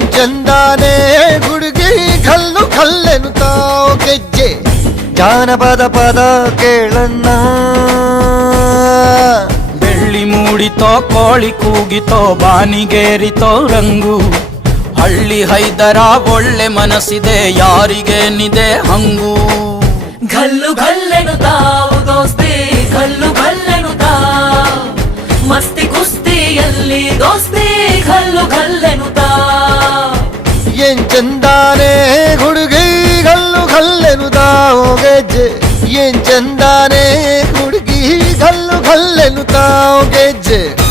ಚಂದಾನೆ ಹುಡುಗಿ ಕಲ್ಲು ಕಲ್ಲೆನುತ್ತಾವ ಗೆಜ್ಜೆ ಜಾನಪದ ಪದ ಕೇಳಣ್ಣ. ಬೆಳ್ಳಿ ಮೂಡಿತೋ ಕೋಳಿ ಕೂಗಿತೋ ಬಾನಿಗೇರಿತೋ ರಂಗು. ಹಳ್ಳಿ ಹೈದರ ಒಳ್ಳೆ ಮನಸ್ಸಿದೆ ಯಾರಿಗೇನಿದೆ ಹಂಗು. ಗಲ್ಲು ಗಲ್ಲೆನುತ್ತಾವು ದೋಸ್ತಿ ಗಲ್ಲು ಗಲ್ಲೆನುತ್ತಾವ್. ಮಸ್ತಿ ಕುಸ್ತಿಯಲ್ಲಿ ದೋಸ್ತಿ ಗಲ್ಲು ಗಲ್ಲೆನುತ್ತಾವ್. ಏನ್ ಚಂದಾನೆ ಹುಡುಗಿ ಗಲ್ಲು ಗಲ್ಲೆನುತ್ತಾವ ಗೆಜ್ಜೆ. ಏನ್ ಚಂದಾನೆ ಹುಡುಗಿ ಗಲ್ಲು ಗಲ್ಲೆನುತ್ತಾವ ಗೆಜ್ಜೆ.